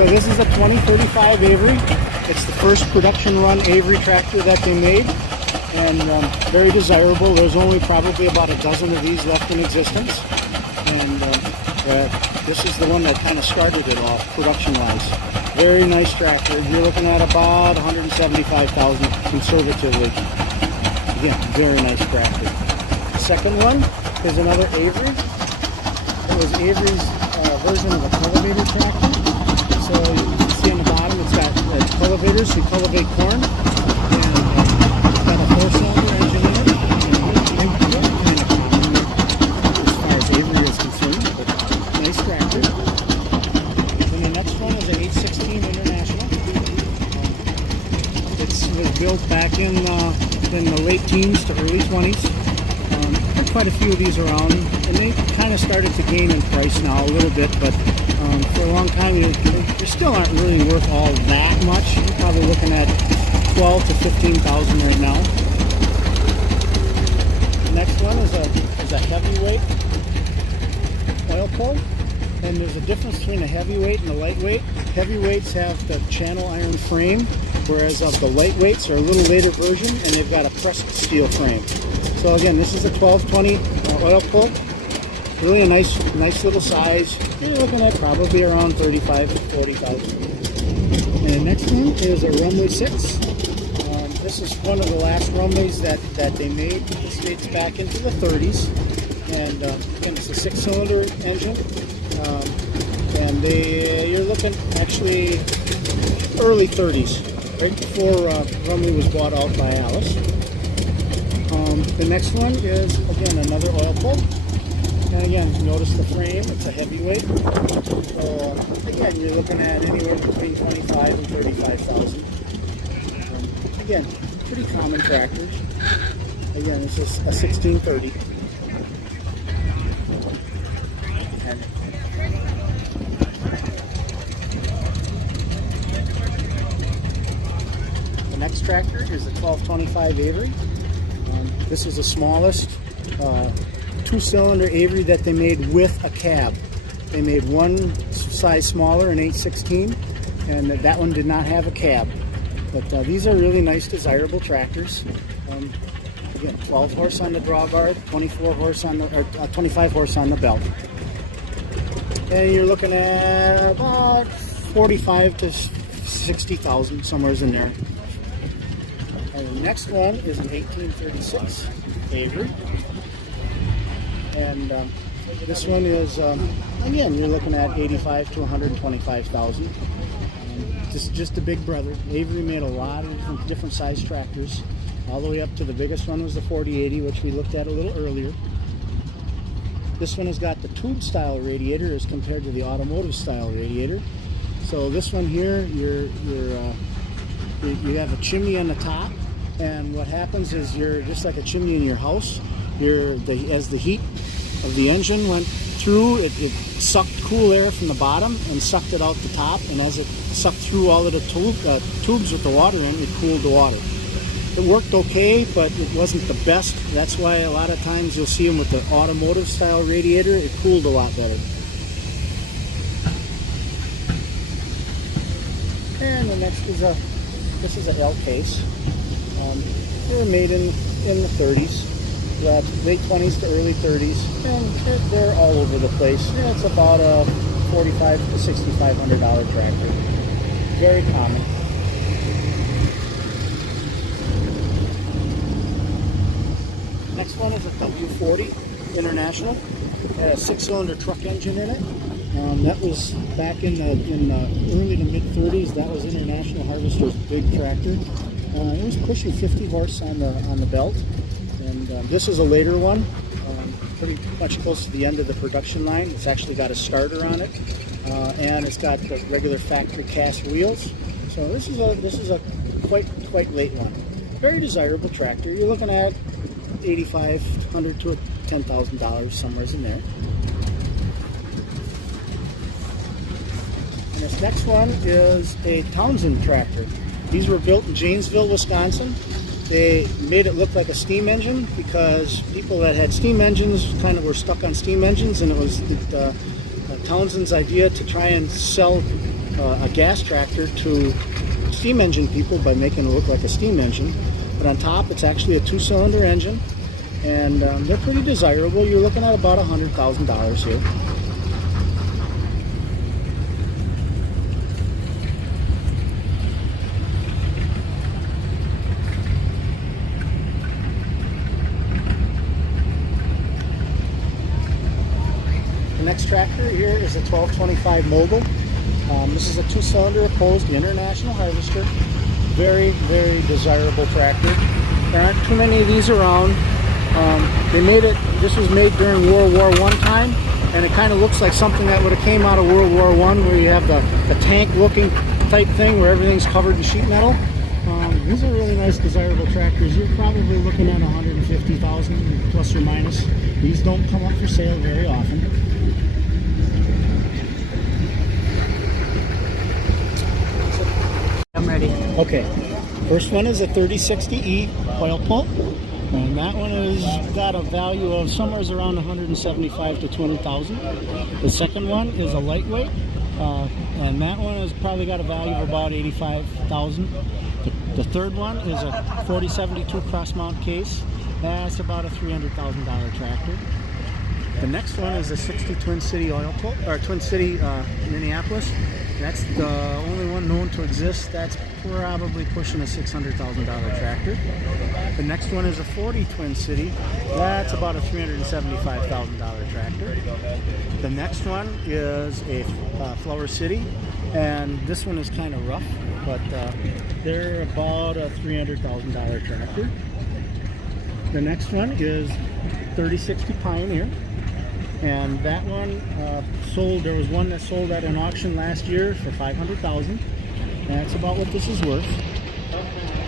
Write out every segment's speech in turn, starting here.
So this is a 2035 Avery. It's the first production run Avery tractor that they made, and very desirable. There's only probably about a dozen of these left in existence, and this is the one that kind of started it off production-wise. Very nice tractor. You're looking at about $175,000 conservatively. Again, very nice tractor. The second one is another Avery. It was Avery's version of a cultivator tractor. So you can see on the bottom it's got cultivators to cultivate corn, and it's got a 4-cylinder engine in it. And kind of common as far as Avery is concerned, but nice tractor. And the next one is an 816 International. It was built back in the late teens to early 20s. Quite a few of these around, and they kind of started to gain in price now a little bit, but for a long time they still aren't really worth all that much. You're probably looking at $12,000 to $15,000 right now. The next one is a heavyweight oil pull, and there's a difference between a heavyweight and a lightweight. Heavyweights have the channel iron frame, whereas of the lightweights are a little later version, and they've got a pressed steel frame. So again, this is a 1220 oil pull. Really a nice little size. You're looking at probably around 35 to 45. And the next one is a Rumely 6. This is one of the last Rumleys that they made. This dates back into the 30s. And again, it's a 6-cylinder engine. And you're looking actually early 30s, right before Rumely was bought out by Alice. The next one is, again, another oil pull. And again, notice the frame, it's a heavyweight. Again, you're looking at anywhere between $25,000 and $35,000. Again, pretty common tractors. Again, this is a 1630. And the next tractor is the 1225 Avery. This is the smallest 2-cylinder Avery that they made with a cab. They made one size smaller, an 816, and that one did not have a cab. But these are really nice, desirable tractors. Again, 12 horse on the drawbar, 25 horse on the belt. And you're looking at about 45 to 60,000, somewhere in there. And the next one is an 1836 Avery, and this one is again, you're looking at 85 to 125,000. Just a big brother. Avery made a lot of different size tractors, all the way up to the biggest one was the 4080, which we looked at a little earlier. This one has got the tube style radiator as compared to the automotive style radiator. So this one here, you have a chimney on the top, and what happens is you're just like a chimney in your house. As the heat of the engine went through, it sucked cool air from the bottom and sucked it out the top, and as it sucked through all of the tubes with the water in, it cooled the water. It worked okay, but it wasn't the best. That's why a lot of times you'll see them with the automotive style radiator. It cooled a lot better. And the next is this is an L case. They were made in the 30s, late 20s to early 30s, and they're all over the place. Yeah, it's about a $4,500 to $6,500 tractor. Very common. Next one is a W40 International. It had a 6-cylinder truck engine in it. That was back in the early to mid 30s. That was International Harvester's big tractor. It was pushing 50 horse on the belt, and this is a later one, pretty much close to the end of the production line. It's actually got a starter on it, and it's got the regular factory cast wheels. So this is a quite late one. Very desirable tractor. You're looking at $8,500 to $10,000, somewhere in there. And this next one is a Townsend tractor. These were built in Janesville, Wisconsin. They made it look like a steam engine because people that had steam engines kind of were stuck on steam engines, and it was Townsend's idea to try and sell a gas tractor to steam engine people by making it look like a steam engine. But on top, it's actually a 2-cylinder engine, and they're pretty desirable. You're looking at about $100,000 here. The next tractor here is a 1225 Mogul. This is a 2-cylinder opposed International Harvester. Very, very desirable tractor. There aren't too many of these around. This was made during World War I time, and it kind of looks like something that would have came out of World War I, where you have the tank-looking type thing where everything's covered in sheet metal. These are really nice, desirable tractors. You're probably looking at $150,000 plus or minus. These don't come up for sale very often. I'm ready. Okay, first one is a 3060E oil pump, and that one has got a value of somewhere around 175 to 200,000. The second one is a lightweight, and that one has probably got a value of about 85,000. The third one is a 4072 cross mount case. That's about a $300,000 tractor. The next one is a 60 Twin City oil pump, or Twin City Minneapolis. That's the only one known to exist. That's probably pushing a $600,000 tractor. The next one is a 40 Twin City. That's about a $375,000 tractor. The next one is a Flower City, and this one is kind of rough, but they're about a $300,000 tractor. The next one is 3060 Pioneer. And that one sold. There was one that sold at an auction last year for $500,000. That's about what this is worth.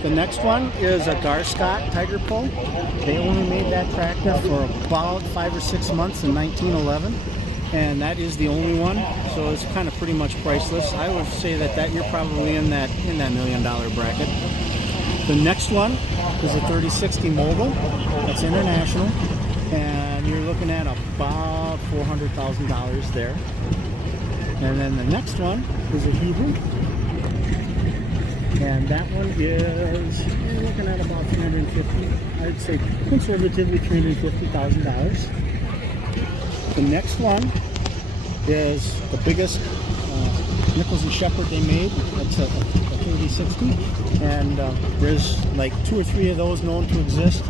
The next one is a Garscott Tiger Pull. They only made that tractor for about 5 or 6 months in 1911, and that is the only one. So it's kind of pretty much priceless. I would say that you're probably in that $1 million bracket. The next one is a 3060 Mogul. That's international. And you're looking at about $400,000 there. And then the next one is a Hebrew, and that one is, you're looking at about I'd say conservatively $350,000. The next one is the biggest Nichols and Shepard they made. That's a 3060, and there's like 2 or 3 of those known to exist.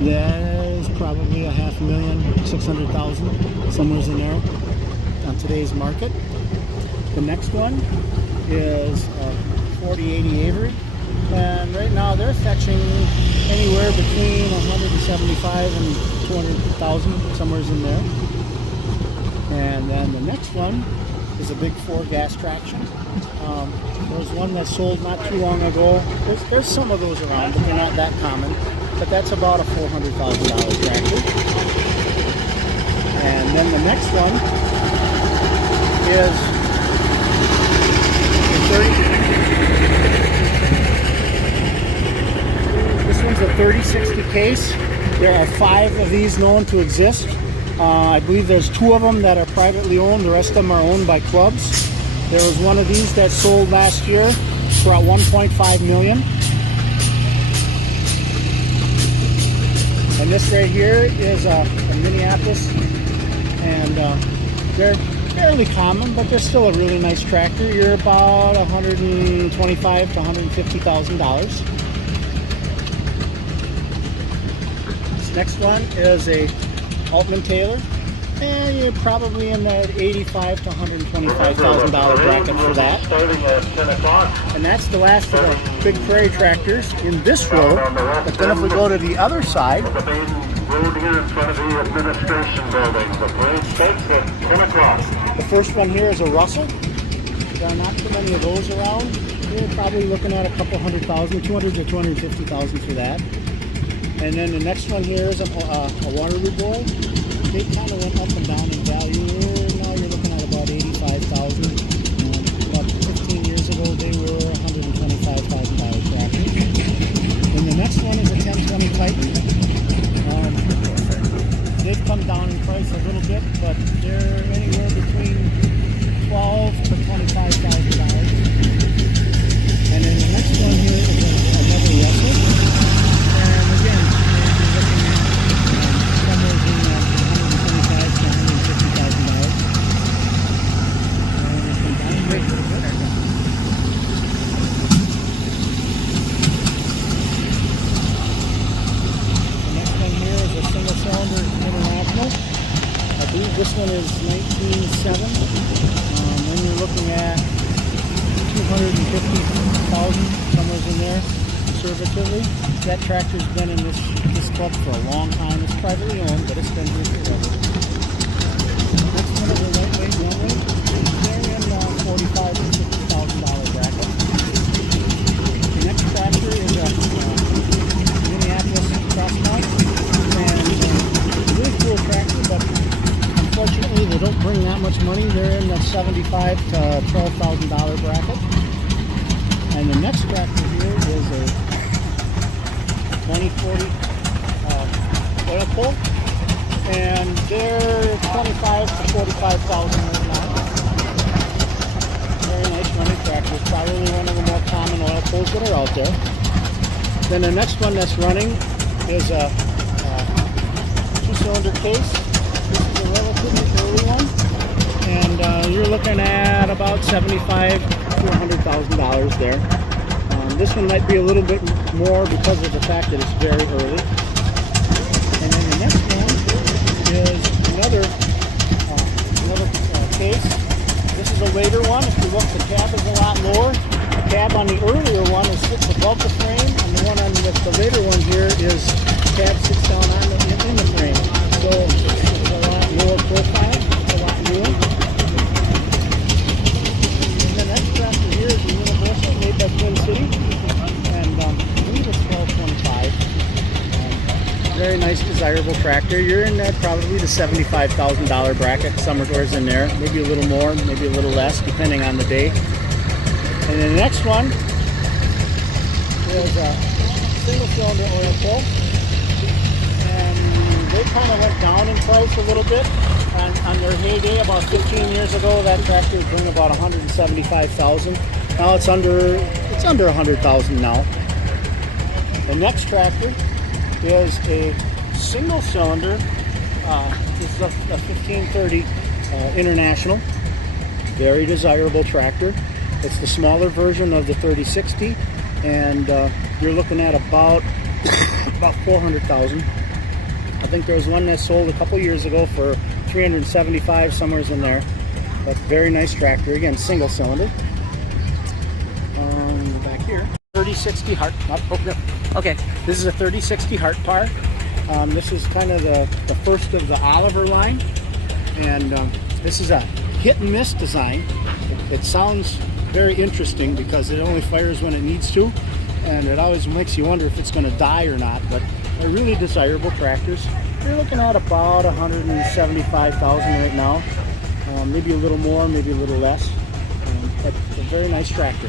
There's probably a $500,000, 600,000, somewhere in there on today's market. The next one is 4080 Avery, and right now they're fetching anywhere between 175 and 200,000, somewhere in there. And then the next one is a big 4 gas traction. There's one that sold not too long ago. There's some of those around, but they're not that common. But that's about a $400,000 tractor. And then the next one is this one's a 3060 case. There are 5 of these known to exist. I believe there's 2 of them that are privately owned. The rest of them are owned by clubs. There was one of these that sold last year for about $1.5 million. And this right here is a Minneapolis, and they're fairly common, but they're still a really nice tractor. You're about $125,000 to $150,000. This next one is a Altman Taylor, and you're probably in that $85,000 to $125,000 bracket for that. And that's the last of the big prairie tractors in this row. But then if we go to the other side, the main road here in front of the administration building. The parade starts at 10 o'clock. The first one here is a Russell. There are not too many of those around. We're probably looking at a couple $100,000, $200,000 to $250,000 for that. And then the next one here is a Waterloo bull. They kind of went up and down in value. Now you're looking at about $85,000. About 15 years ago, they were $125,000 tractor. And the next one is a 1020 Titan. They've come down in price a little bit, but they're anywhere between $12,000 to $25,000. 50,000, somewhere in there, conservatively. That tractor's been in this club for a long time. It's privately owned, but it's been here forever. Next one is a lightweight Rumely. They're in $45,000 to $50,000 bracket. The next tractor is a Minneapolis crossmount, and really cool tractor, but unfortunately they don't bring that much money. They're in the $75,000 to $12,000 bracket. And the next tractor here is a 2040 oil pull, and they're $25,000 to $45,000 right now. Very nice running tractor. Probably one of the more common oil pulls that are out there. Then the next one that's running is a two-cylinder case. This is a relatively early one, and you're looking at about $75,000 to $100,000 there. This one might be a little bit more because of the fact that it's very early. And then the next one is another case. This is a later one. If you look, the cab is a lot lower. The cab on the earlier one sits above the frame, and the one on the later one here is the cab sits down in the frame. So it's a lot lower profile. It's a lot newer. And the next tractor here is a Universal made by Twin City. I believe it's 1225. Very nice, desirable tractor. You're in there probably the $75,000 bracket. Somewhere's in there. Maybe a little more, maybe a little less, depending on the day. And then the next one is a single-cylinder oil pull. And they kind of went down in price a little bit. On their heyday, about 15 years ago, that tractor was doing about $175,000. Now it's under $100,000 now. The next tractor is a single cylinder. This is a 1530 International. Very desirable tractor. It's the smaller version of the 3060, and you're looking at about $400,000. I think there was one that sold a couple years ago for $375, somewhere in there. But very nice tractor. Again, single cylinder. Back here, 3060 Hart-Parr. Okay, this is a 3060 Hart-Parr. This is kind of the first of the Oliver line, and this is a hit and miss design. It sounds very interesting because it only fires when it needs to, and it always makes you wonder if it's going to die or not. But they're really desirable tractors. You're looking at about $175,000 right now. Maybe a little more, maybe a little less. But a very nice tractor.